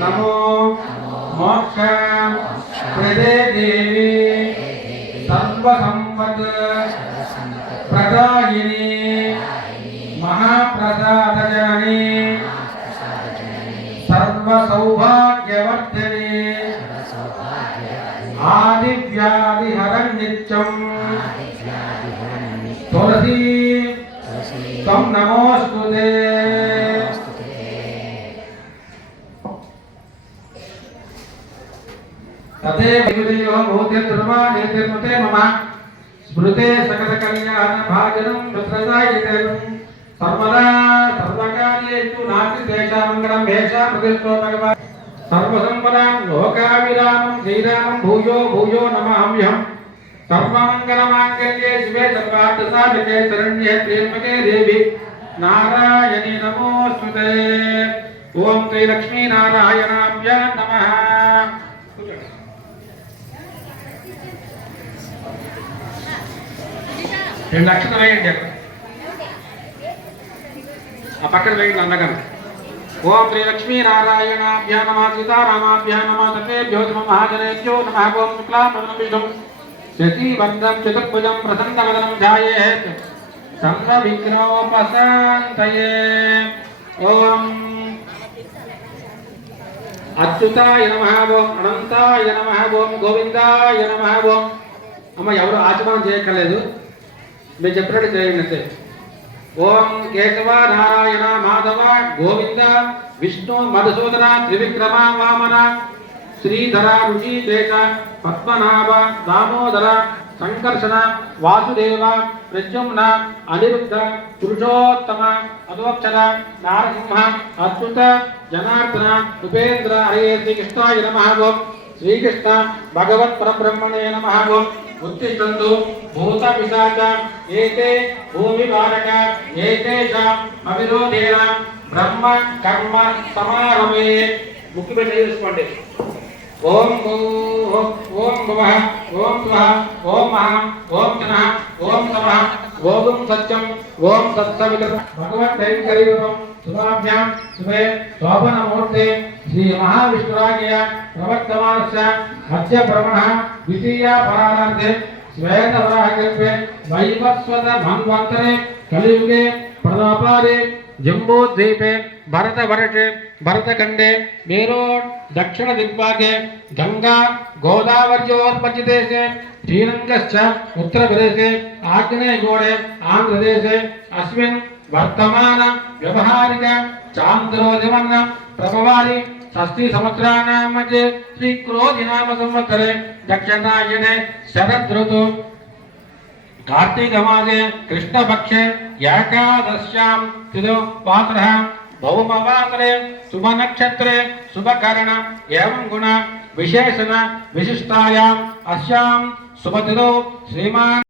नमो मोक्ष प्रदे देवी सर्वसंपत् प्रदायिनी महाप्रसादजननी सर्वसौभाग्यवर्धिनी आदिव्याधिहरं नित्यं तुलसी त्वं नमोस्तुते। तथैव विदयो भूते दुर्वाणेते मम स्मृते सकलकल्याण भाजनं रुद्रदायितं सर्वदा सर्वकार्येषु नास्ति तेषां मङ्गलं भेषा प्रतिष्ठो भगवान् सर्वसंपदां लोकाभिरामं श्रीरामं भूयो भूयो नमाम्यहम् सर्वमङ्गलमाङ्गल्ये शिवे सर्वार्थसाधके शरण्ये त्र्यम्बके देवी नारायणी नमोस्तुते। ओम श्री लक्ष्मी नारायणाभ्यां नमः। రెండు లక్షలు వేయండి ఆ పక్కన వేయండి అందగం. ఓం శ్రీ లక్ష్మీ నారాయణాభ్యా నమః సీతారామాభ్యా నమః సర్వేభ్యో మహాజనేభ్యో నమః. ఓం శుక్లాంబరధరం విష్ణుం శశివర్ధనం చతుర్భుజం ప్రసన్నవదనం ధ్యాయేత్ సర్వవిఘ్నోపశాంతయే. ఓం అచ్యుతాయ నమః. ఓం అనంతాయ నమః. ఓం గోవిందాయ నమః. ఓం అమ్మ ఎవరు ఆచమనం చేయక్కర్లేదు, मैं చెప్పినట్టు చేయండి. ఓం కేశవ నారాయణ మాధవ గోవింద విష్ణు మధుసూదన త్రివిక్రమ వామన శ్రీధర ఋషికేశ పద్మనాభ దామోదర సంకర్షణ వాసుదేవ ప్రద్యుమ్న అనిరుద్ధ పురుషోత్తమ అధోక్షర నారసింహ అచ్యుత జనార్దన ఉపేంద్ర హరే శ్రీకృష్ణాయ నమః. ఓం శ్రీకృష్ణ భగవత్ పరబ్రహ్మణే నమః. ఓం उत्तिष्ठन्तु भूत पिशाच एते भूमिभारक एतेषां अविरोधेन ब्रह्म कर्म समारभे. मुख्य में चूసుకోండి. ओम भूः ओम भुवः ओम स्वः ओम महः ओम जनः ओम तमः ओम सत्यं ओम सत्सवितुः भगवद्दैवकरीरूपं शुभाभ्यां शुभे शोभनमुहूर्ते श्री महाविष्णुराज्ञया प्रवर्तमानस्य मध्य ब्रह्मणः द्वितीया परार्धे श्वेतवराहकल्पे वैवस्वत मन्वन्तरे कलियुगे प्रतापारे जम्बूद्वीपे भरतवर्षे भरतखण्डे मेरोड दक्षिण दिग्भागे गंगा गोदावर्योर्पचिदेशे श्रीरङ्गश्च उत्तरप्रदेशे आग्नेयगोळे आन्ध्रदेशे अस्मिन् वर्तमान व्यवहारिक चान्द्रोदिवन्न प्रभवारि षष्ठी संवत्सराणां मध्ये श्रीक्रोधिनाम संवत्सरे दक्षिणायने शरद ऋतु कार्तिक मासे कृष्णपक्षे एकादश्यां तिथिवासरः भौमवासरे शुभ नक्षत्रे शुभकरण एवं गुण विशेषण विशिष्टायाम् अस्यां शुभतिथौ श्रीमान्